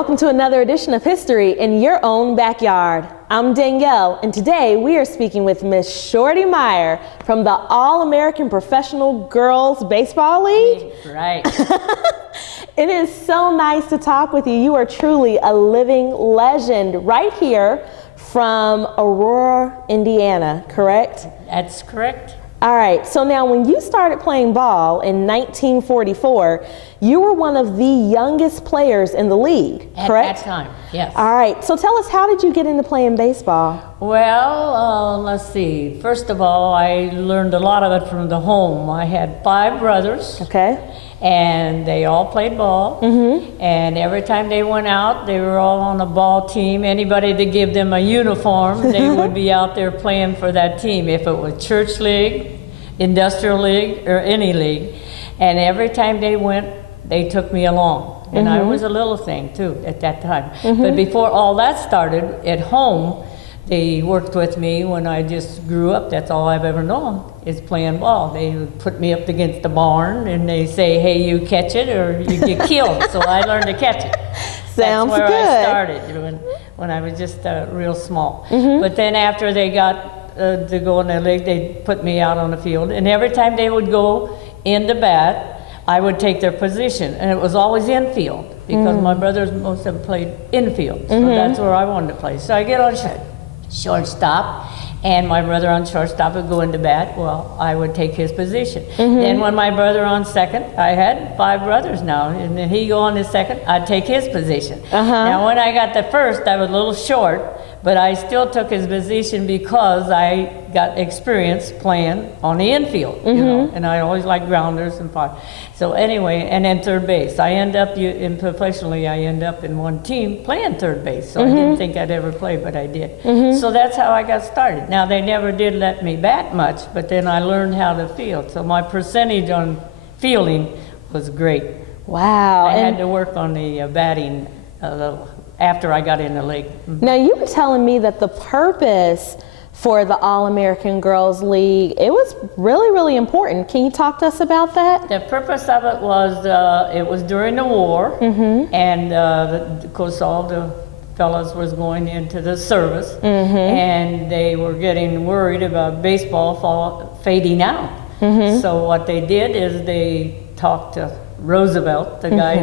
welcome to another edition of History in Your Own Backyard. I'm Danielle, and today we are speaking with Miss Shorty Meyer from the AllAmerican Professional Girls Baseball League. Right. It is so nice to talk with you. You are truly a living legend right here from Aurora, Indiana, correct? That's correct. All right, so now when you started playing ball in 1944, you were one of the youngest players in the league, correct? At that time, yes. All right, so tell us, how did you get into playing baseball? Well, let's see. First of all, I learned a lot of it from the home. I had 5 brothers. Okay. And they all played ball. Mm-hmm. And every time they went out, they were all on a ball team. Anybody to give them a uniform, they would be out there playing for that team, if it was church league, industrial league, or any league. And every time they went, they took me along. And I was a little thing too at that time. But before all that started, at home, they worked with me when I just grew up. That's all I've ever known, is playing ball. They would put me up against the barn and they say, hey, you catch it or you get killed. So I learned to catch it. Sounds That's where good. I started when I was just real small. But then after they got to go in the league, they put me out on the field. And every time they would go into bat, I would take their position. And it was always infield because my brothers, most of them played infield. So that's where I wanted to play. So I get on shortstop, and my brother on shortstop would go into bat. Well, I would take his position. Then when my brother on second, I had 5 brothers now, and then he go on his second, I'd take his position. Now when I got the first, I was a little short, but I still took his position because I got experience playing on the infield, you know, and I always liked grounders and far. So anyway, and then third base. I end up, professionally, I end up in one team playing third base. So I didn't think I'd ever play, but I did. So that's how I got started. Now they never did let me bat much, but then I learned how to field. So my percentage on fielding was great. Wow. I had to work on the batting a little after I got in the league. Now you were telling me that the purpose for the All-American Girls League, it was really, really important. Can you talk to us about that? The purpose of it was during the war, and of course all the fellas was going into the service, and they were getting worried about baseball fading out. So what they did is they talked to Roosevelt, the guy,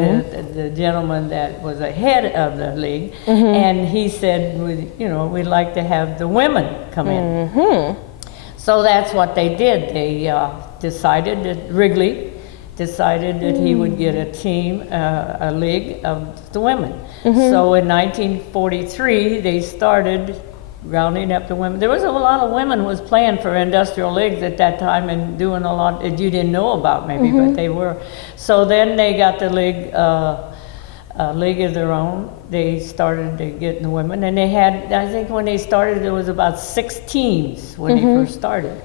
the gentleman that was ahead of the league, and he said, we'd like to have the women come in. So that's what they did. They decided that Wrigley decided that he would get a team, a league of the women. So in 1943, they started rounding up the women. There was a lot of women was playing for industrial leagues at that time and doing a lot that you didn't know about maybe, but they were. So then they got the league, league of their own. They started to get the women, and they had, I think when they started, there was about 6 teams when they first started.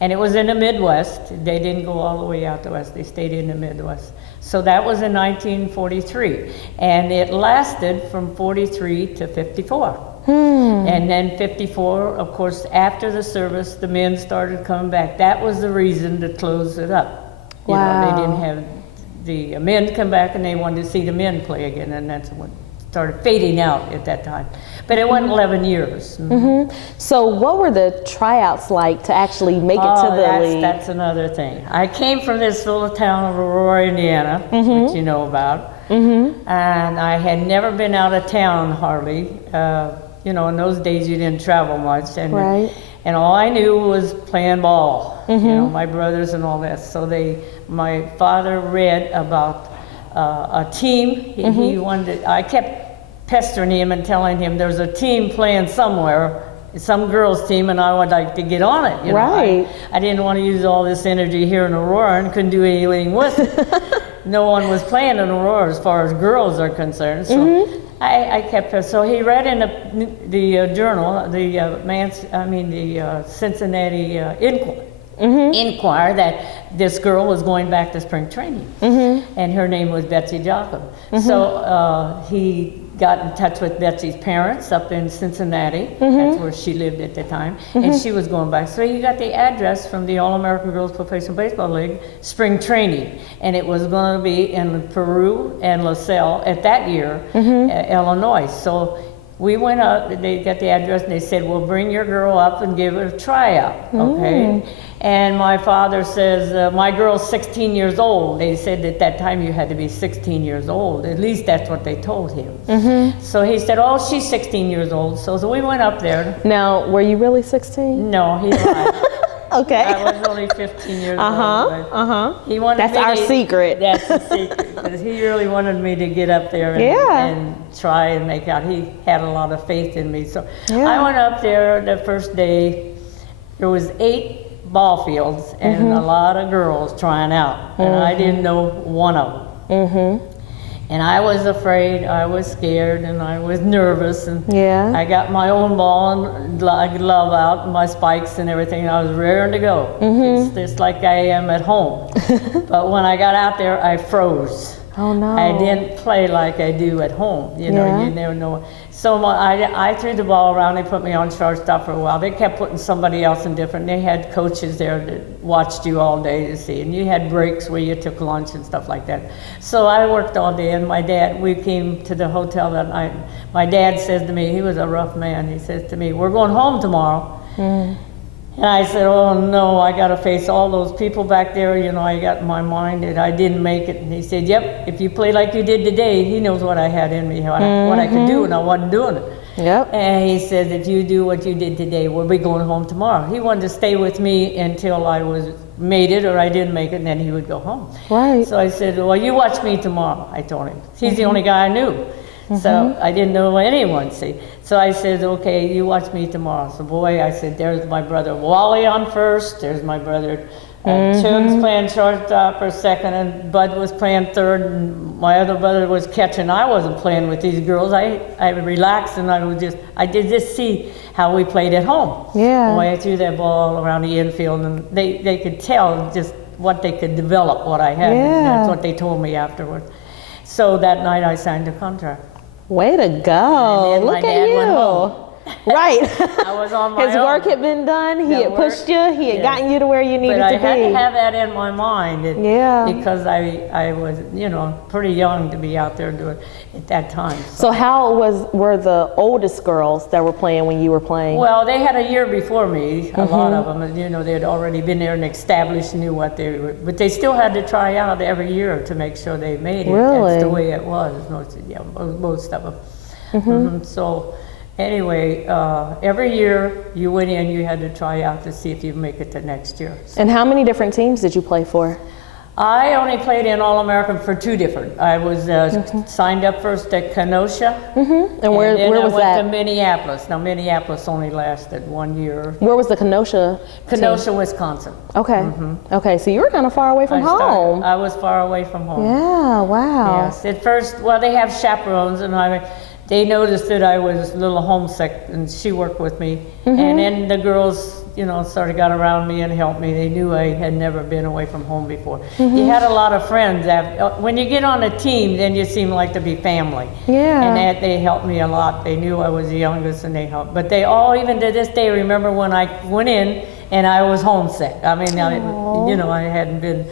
And it was in the Midwest. They didn't go all the way out the West. They stayed in the Midwest. So that was in 1943. And it lasted from 43 to 54. And then 54, of course, after the service, the men started coming back. That was the reason to close it up. You know, they didn't have the men come back, and they wanted to see the men play again, and that's what started fading out at that time. But it went 11 years. So what were the tryouts like to actually make it to the league? That's another thing. I came from this little town of Aurora, Indiana, which you know about, and I had never been out of town hardly. In those days you didn't travel much, and all I knew was playing ball. My brothers and all that. So my father read about a team. He wanted. I kept pestering him and telling him there's a team playing somewhere, some girls' team, and I would like to get on it. I didn't want to use all this energy here in Aurora and couldn't do anything with it. No one was playing in Aurora as far as girls are concerned. So I kept. So he read in the journal, the Cincinnati Inquirer, that this girl was going back to spring training, and her name was Betsy Jocham. So he got in touch with Betsy's parents up in Cincinnati. That's where she lived at the time. And she was going back. So he got the address from the All-American Girls Professional Baseball League spring training. And it was going to be in Peru and LaSalle at that year, Illinois. So we went up, they got the address, and they said, well, bring your girl up and give her a tryout, okay? And my father says, my girl's 16 years old. They said at that time you had to be 16 years old. At least that's what they told him. So he said, oh, she's 16 years old. So we went up there. Now, were you really 16? No, he lied. Okay. I was only 15 years old. He wanted That's me our secret. That's the secret, because he really wanted me to get up there and try and make out. He had a lot of faith in me. So I went up there the first day. There was 8 ball fields and a lot of girls trying out, and I didn't know one of them. And I was afraid, I was scared, and I was nervous, and I got my own ball and glove out, and my spikes and everything, and I was raring to go. It's just like I am at home. But when I got out there, I froze. Oh no. I didn't play like I do at home, you know, you never know. So I threw the ball around, they put me on shortstop for a while. They kept putting somebody else in different, they had coaches there that watched you all day to see, and you had breaks where you took lunch and stuff like that. So I worked all day, and my dad, we came to the hotel that night. My dad says to me, he was a rough man, he says to me, we're going home tomorrow. And I said, oh no, I got to face all those people back there. You know, I got in my mind that I didn't make it. And he said, yep, if you play like you did today, he knows what I had in me, what I could do, and I wasn't doing it. And he said, if you do what you did today, we'll be going home tomorrow. He wanted to stay with me until I made it or I didn't make it, and then he would go home. So I said, well, you watch me tomorrow, I told him. He's the only guy I knew. So I didn't know anyone, see. So I said, okay, you watch me tomorrow. So boy, I said, there's my brother Wally on first, there's my brother Chug's playing shortstop or second, and Bud was playing third, and my other brother was catching. I wasn't playing with these girls. I relaxed, and I did just see how we played at home. Boy, I threw that ball around the infield, and they could tell just what they could develop, what I had. And that's what they told me afterwards. So that night I signed a contract. Way to go. Look at you. Right. I was on my His own. work had been done. He had pushed you. He had gotten you to where you needed to be. But I had to have that in my mind. Because I was, you know, pretty young to be out there doing it at that time. So how were the oldest girls that were playing when you were playing? Well, they had a year before me, a lot of them. You know, they had already been there and established, knew what they were. But they still had to try out every year to make sure they made it. Really? That's the way it was. Most of them. So anyway, every year you went in, you had to try out to see if you'd make it to next year. And how many different teams did you play for? I only played in All-American for 2 different. I was signed up first at Kenosha. And where was that? I went to Minneapolis. Now, Minneapolis only lasted 1 year. Where was the Kenosha team? Wisconsin. Okay. Okay, so you were kind of far away from home. I was far away from home. Yeah, wow. Yes, at first, well, they have chaperones, and they noticed that I was a little homesick, and she worked with me. And then the girls, you know, sort of got around me and helped me. They knew I had never been away from home before. You had a lot of friends. When you get on a team, then you seem like to be family. And they helped me a lot. They knew I was the youngest, and they helped. But they all, even to this day, remember when I went in and I was homesick. I mean, you know, I hadn't been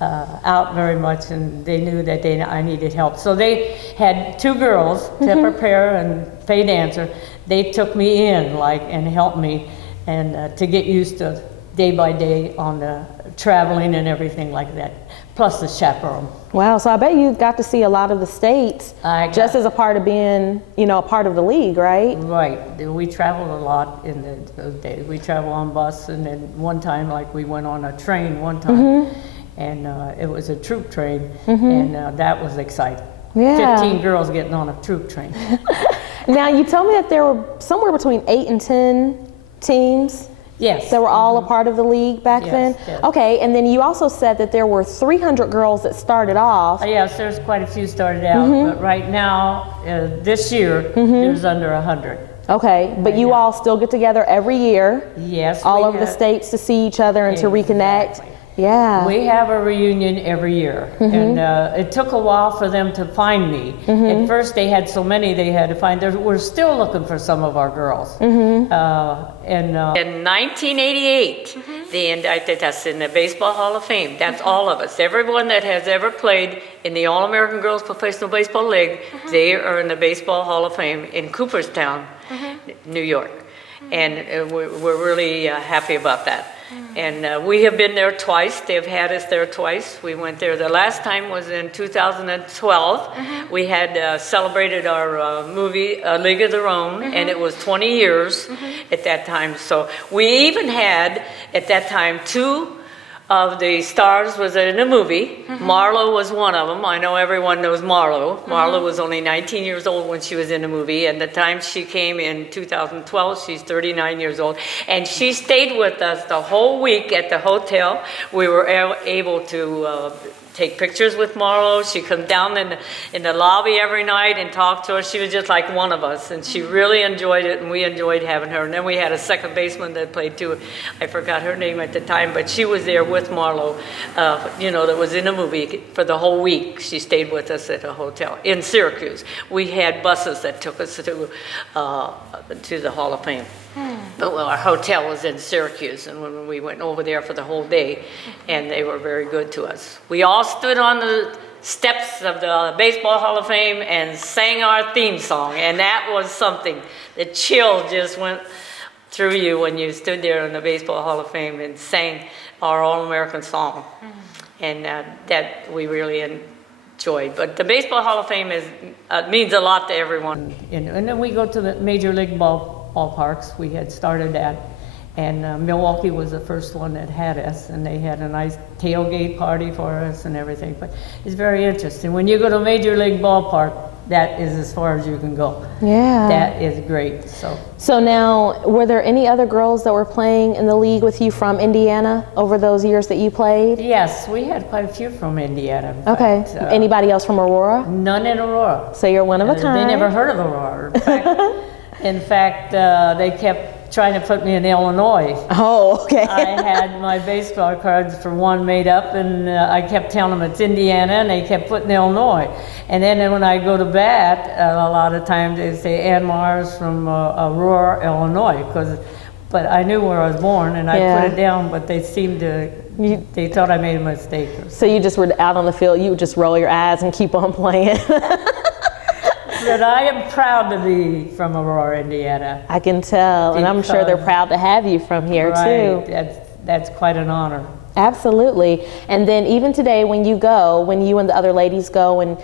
out very much, and they knew that I needed help. So they had 2 girls to prepare and pay dancer. They took me in, and helped me, and to get used to day by day on the traveling and everything like that, plus the chaperone. Wow, so I bet you got to see a lot of the states just as a part of being, you know, a part of the league, right? Right. We traveled a lot in those days. We traveled on bus, and then one time, we went on a train one time. And it was a troop train, and that was exciting. 15 girls getting on a troop train. Now, you told me that there were somewhere between 8 and 10 teams that were all a part of the league back then? Yes. Okay, and then you also said that there were 300 girls that started off. Yes, there's quite a few started out, but right now, this year, there's under 100. Okay, but you all still get together every year? Yes. All over the states to see each other and to reconnect? Yeah. We have a reunion every year, and it took a while for them to find me. At first, they had so many they had to find. We're still looking for some of our girls. In 1988, they inducted us in the Baseball Hall of Fame. That's all of us. Everyone that has ever played in the All-American Girls Professional Baseball League, they are in the Baseball Hall of Fame in Cooperstown, New York. And we're really happy about that. And we have been there twice. They've had us there twice. We went there. The last time was in 2012. We had celebrated our movie, League of Their Own, and it was 20 years at that time. So we even had, at that time, 2 of the stars was in a movie. Marlo was one of them. I know everyone knows Marlo. Marlo was only 19 years old when she was in the movie, and the time she came in 2012, she's 39 years old, and she stayed with us the whole week at the hotel. We were able to take pictures with Marlo. She come down in the lobby every night and talk to us. She was just like one of us, and she really enjoyed it, and we enjoyed having her. And then we had a second baseman that played too. I forgot her name at the time, but she was there with Marlo, that was in a movie for the whole week. She stayed with us at a hotel in Syracuse. We had buses that took us to the Hall of Fame. But our hotel was in Syracuse, and when we went over there for the whole day, and they were very good to us. We all stood on the steps of the Baseball Hall of Fame and sang our theme song, and that was something. The chill just went through you when you stood there in the Baseball Hall of Fame and sang our All-American song, and that we really enjoyed. But the Baseball Hall of Fame means a lot to everyone. And then we go to the Major League ballparks. We had started that, and Milwaukee was the first one that had us, and they had a nice tailgate party for us and everything. But it's very interesting. When you go to a Major League ballpark, that is as far as you can go. Yeah. That is great. So now, were there any other girls that were playing in the league with you from Indiana over those years that you played? Yes, we had quite a few from Indiana. Okay. Fact, anybody else from Aurora? None in Aurora. So you're one of a kind. They never heard of Aurora. In fact, they kept trying to put me in Illinois. Oh, okay. I had my baseball cards for one made up, and I kept telling them it's Indiana, and they kept putting Illinois. And then when I go to bat, a lot of times they say Ann Mars from Aurora, Illinois, but I knew where I was born, and I put it down, but they seemed to, they thought I made a mistake. So you just were out on the field, you would just roll your eyes and keep on playing. That I am proud to be from Aurora, Indiana. I can tell, and I'm sure they're proud to have you from here too. That's quite an honor. Absolutely. And then even today when you and the other ladies go and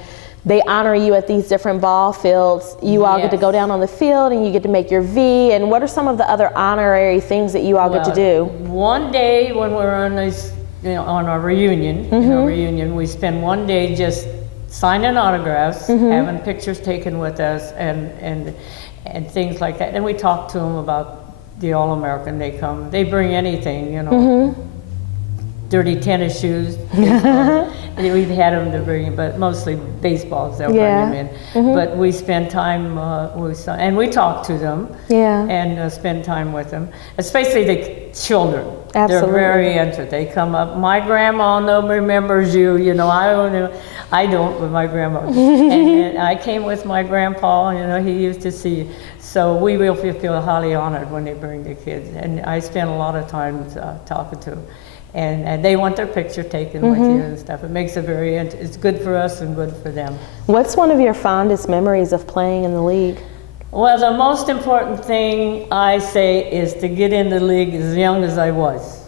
they honor you at these different ball fields, you all get to go down on the field and you get to make your V. And what are some of the other honorary things that you all get to do? One day when we're on on our reunion, we spend one day just signing autographs, having pictures taken with us, and things like that. And we talk to them about the All-American. They come, they bring anything, dirty tennis shoes. We've had them to bring, but mostly baseballs. They'll bring them in. But we spend time and we talk to them. And spend time with them, especially the children. Absolutely. They're very interested. They come up. My grandma remembers you. I don't, but my grandma. and I came with my grandpa. He used to see you. So we will feel highly honored when they bring the kids. And I spend a lot of time talking to them. And they want their picture taken with you and stuff. It makes it it's good for us and good for them. What's one of your fondest memories of playing in the league? Well, the most important thing I say is to get in the league as young as I was.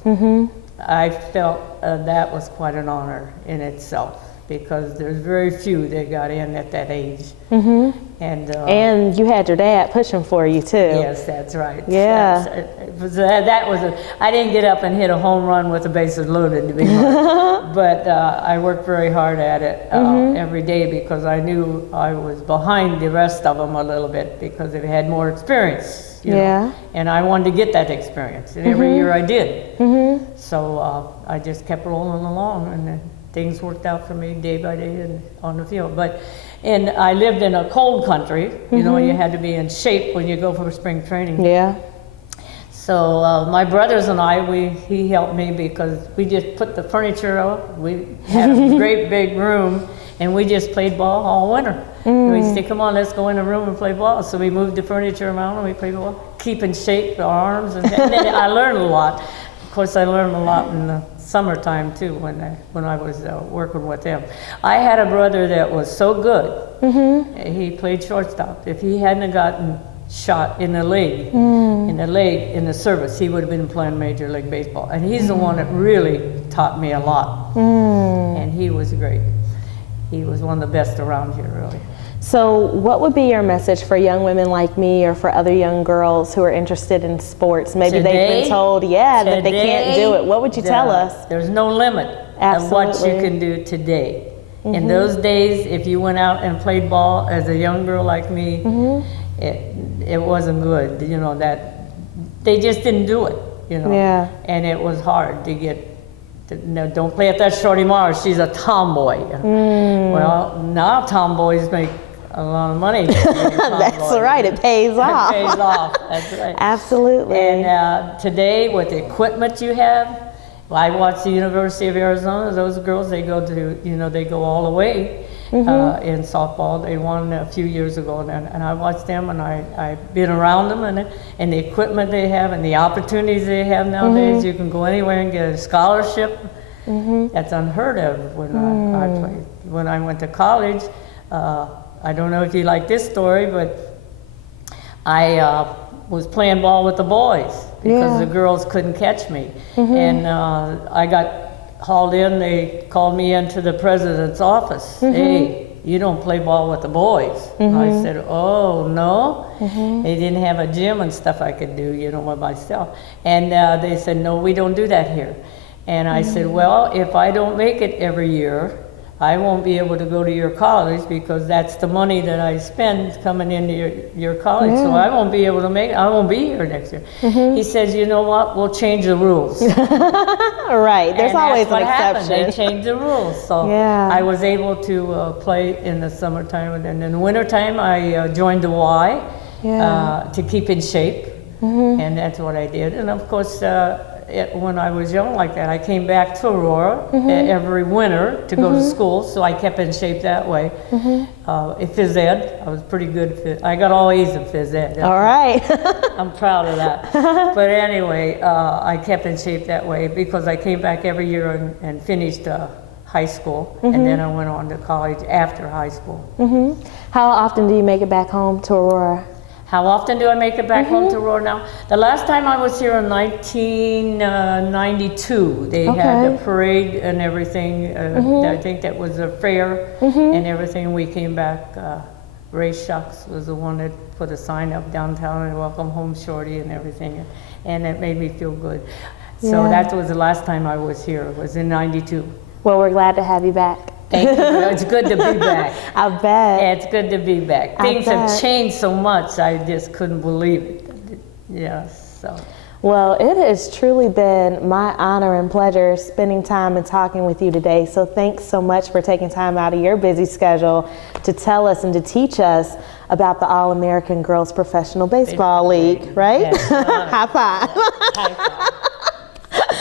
I felt that was quite an honor in itself, because there's very few that got in at that age. And you had your dad pushing for you too. Yes, that's right. Yeah. I didn't get up and hit a home run with the bases loaded, to be honest. But I worked very hard at it every day, because I knew I was behind the rest of them a little bit, because they had more experience. You know? And I wanted to get that experience, and every year I did. So I just kept rolling along, and things worked out for me day by day and on the field. And I lived in a cold country, you had to be in shape when you go for spring training. So my brothers and I, he helped me because we just put the furniture out. We had a great big room, and we just played ball all winter. And we'd say, come on, let's go in the room and play ball. So we moved the furniture around and we played ball, keep in shape our arms. And then I learned a lot. Of course, I learned a lot in the summertime too when I was working with them. I had a brother that was so good. He played shortstop. If he hadn't gotten shot in the leg, in the service, he would have been playing Major League Baseball. And he's the one that really taught me a lot. And he was great. He was one of the best around here, really. So what would be your message for young women like me or for other young girls who are interested in sports? Maybe they've been told, that they can't do it. What would you tell us? There's no limit of what you can do today. In those days, if you went out and played ball as a young girl like me, it wasn't good. You know, that they just didn't do it, you know. Yeah. And it was hard to get. No, don't play at that Shorty Meyer. She's a tomboy. Well, now tomboys make a lot of money. That's right. It pays off. It pays off. That's right. Absolutely. And today, with the equipment you have, I watch the University of Arizona. Those girls, they go to, they go all the way in softball. They won a few years ago, and I watched them, and I've been around them, and the equipment they have, and the opportunities they have nowadays. You can go anywhere and get a scholarship. That's unheard of when I played. When I went to college, I don't know if you like this story, but I was playing ball with the boys because the girls couldn't catch me. And I got hauled in. They called me into the president's office. Hey, you don't play ball with the boys. And I said, oh, no. They didn't have a gym and stuff I could do, by myself. And they said, no, we don't do that here. And I said, well, if I don't make it every year, I won't be able to go to your college because that's the money that I spend coming into your college. So I won't be able to make it. I won't be here next year. He says, you know what? We'll change the rules. Right. There's always an exception. They changed the rules. So I was able to play in the summertime. And then in the wintertime, I joined the Y to keep in shape. And that's what I did. And of course, when I was young like that, I came back to Aurora every winter to go to school, so I kept in shape that way. In phys ed, I was pretty good. I got all A's in phys ed. All right. I'm proud of that. But anyway, I kept in shape that way because I came back every year and finished high school, and then I went on to college after high school. How often do you make it back home to Aurora? How often do I make it back home to Aurora now? The last time I was here in 1992, they had a parade and everything. I think that was a fair and everything. We came back. Ray Shucks was the one that put a sign up downtown and welcome home Shorty and everything. And it made me feel good. So that was the last time I was here. It was in 92. Well, we're glad to have you back. Thank you. It's good to be back. I bet. Yeah, it's good to be back. Things have changed so much, I just couldn't believe it. Yes. So. Well, it has truly been my honor and pleasure spending time and talking with you today. So thanks so much for taking time out of your busy schedule to tell us and to teach us about the All-American Girls Professional Baseball League, right? Yes, High five. High five.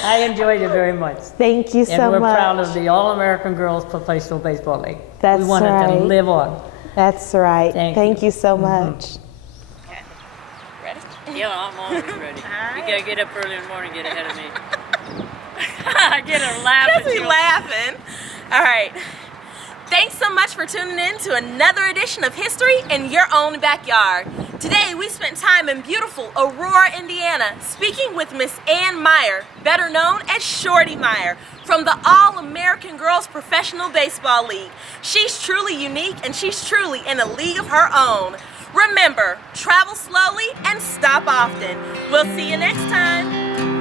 I enjoyed it very much. Thank you so much. And we're proud of the All-American Girls Professional Baseball League. That's we want it to live on. That's right. Thank you so much. Okay. Ready? Yeah, I'm always ready. You gotta get up early in the morning and get ahead of me. I get her laughing. She's laughing. All right. Thanks so much for tuning in to another edition of History in Your Own Backyard. Today we spent time in beautiful Aurora, Indiana, speaking with Miss Ann Meyer, better known as Shorty Meyer, from the All-American Girls Professional Baseball League. She's truly unique and she's truly in a league of her own. Remember, travel slowly and stop often. We'll see you next time.